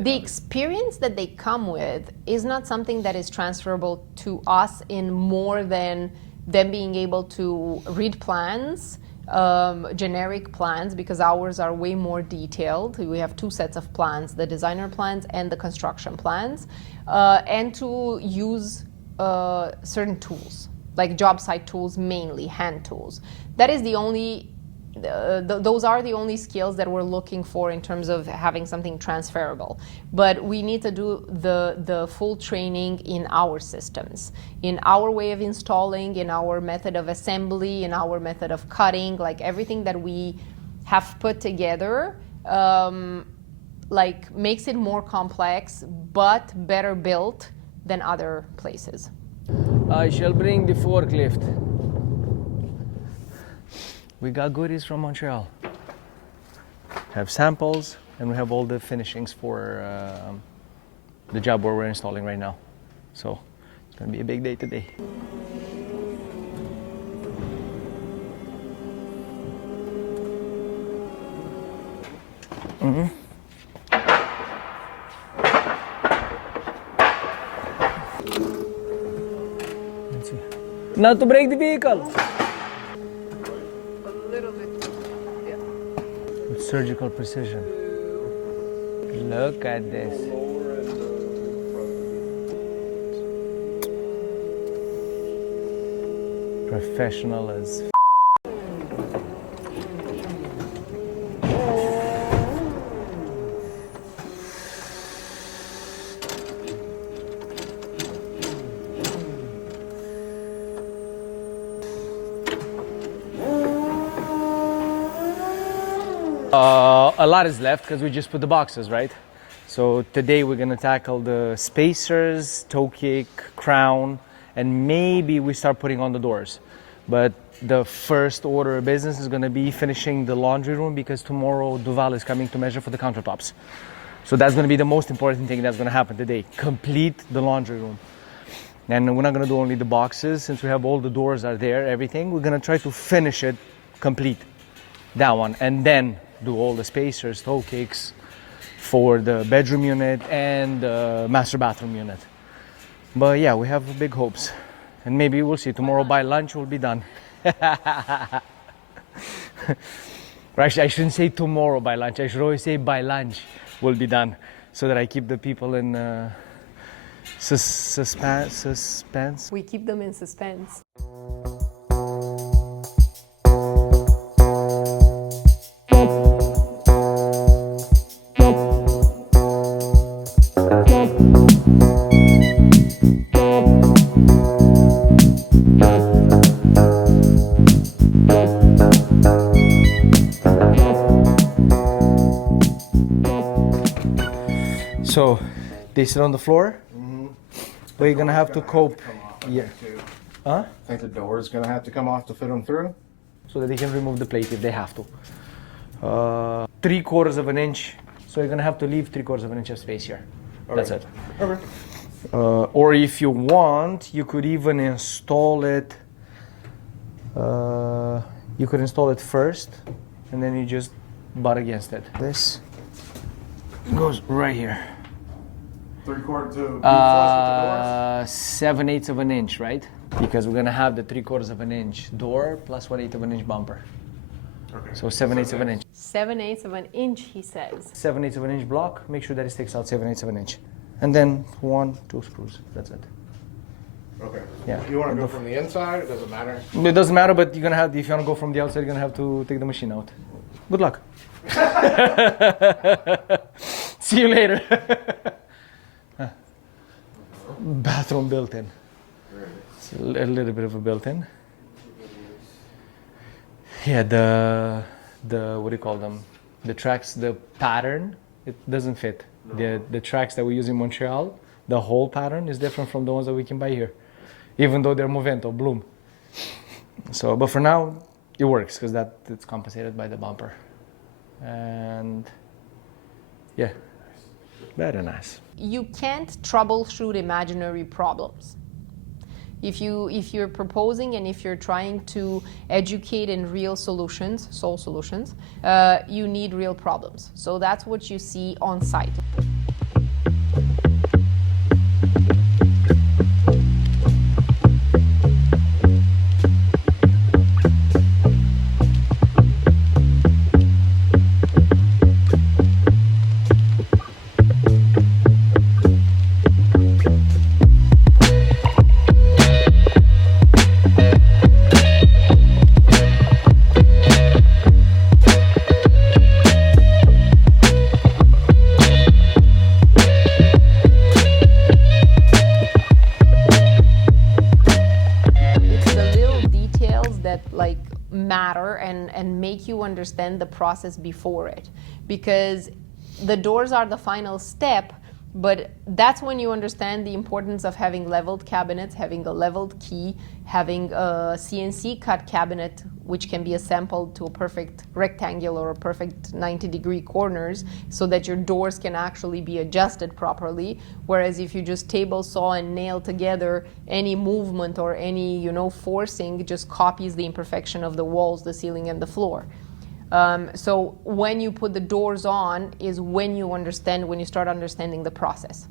The experience that they come with is not something that is transferable to us in more than them being able to read plans, generic plans, because ours are way more detailed. We have two sets of plans, the designer plans and the construction plans, and to use certain tools, like job site tools, mainly hand tools. That is the only those are the only skills that we're looking for in terms of having something transferable. But we need to do the full training in our systems, in our way of installing, in our method of assembly, in our method of cutting, like everything that we have put together, like makes it more complex, but better built than other places. I shall bring the forklift. We got goodies from Montreal. Have samples, and we have all the finishings for the job where we're installing right now. So it's gonna be a big day today. Let's see. Not to break the vehicle. Surgical precision. Look at this. Professional as a lot is left because we just put the boxes, right? So today we're gonna tackle the spacers, toe kick, crown, and maybe we start putting on the doors. But the first order of business is gonna be finishing the laundry room because tomorrow Duval is coming to measure for the countertops. So that's gonna be the most important thing that's gonna happen today. Complete the laundry room. And we're not gonna do only the boxes, since we have all the doors are there, everything. We're gonna try to finish it complete, that one, and then do all the spacers, toe kicks for the bedroom unit and the master bathroom unit. But yeah, we have big hopes. And maybe we'll see, tomorrow by lunch we'll be done. Actually, I shouldn't say tomorrow by lunch. I should always say by lunch we'll be done, so that I keep the people in suspense. We keep them in suspense. So they sit on the floor. But you're gonna have to cope. Yeah. Huh? I think the door is gonna have to come off to fit them through. So that they can remove the plate if they have to. 3/4 of an inch. So you're gonna have to leave 3/4 of an inch of space here. That's it. Okay. Or if you want, you could even install it. You could install it first, and then you just butt against it. This goes right here. 3/4 to be flush with the doors. 7/8 of an inch, right? Because we're gonna have the 3/4 of an inch door plus 1/8 of an inch bumper. Okay. So 7/8 of an inch. 7/8 of an inch, he says. 7/8 of an inch block. Make sure that it sticks out 7/8 of an inch, and then 1, 2 screws. That's it. Okay. Yeah. You want to go from the inside? It doesn't matter. It doesn't matter, but you're gonna have. If you wanna go from the outside, you're gonna have to take the machine out. Good luck. See you later. Bathroom built-in. It's a little bit of a built-in. Yeah, the what do you call them? The tracks, the pattern, it doesn't fit. The tracks that we use in Montreal, the whole pattern is different from the ones that we can buy here, even though they're Movento, Bloom. So, but for now, it works because it's compensated by the bumper. And yeah, very nice. You can't troubleshoot imaginary problems. If you're proposing and if you're trying to educate in real solutions, Solle Solutions, you need real problems. So that's what you see on site. and make you understand the process before it. Because the doors are the final step, but that's when you understand the importance of having leveled cabinets, having a leveled key, having a CNC cut cabinet, which can be assembled to a perfect rectangle or a perfect 90-degree corners, so that your doors can actually be adjusted properly. Whereas if you just table saw and nail together, any movement or any forcing just copies the imperfection of the walls, the ceiling, and the floor. So when you put the doors on is when you start understanding the process.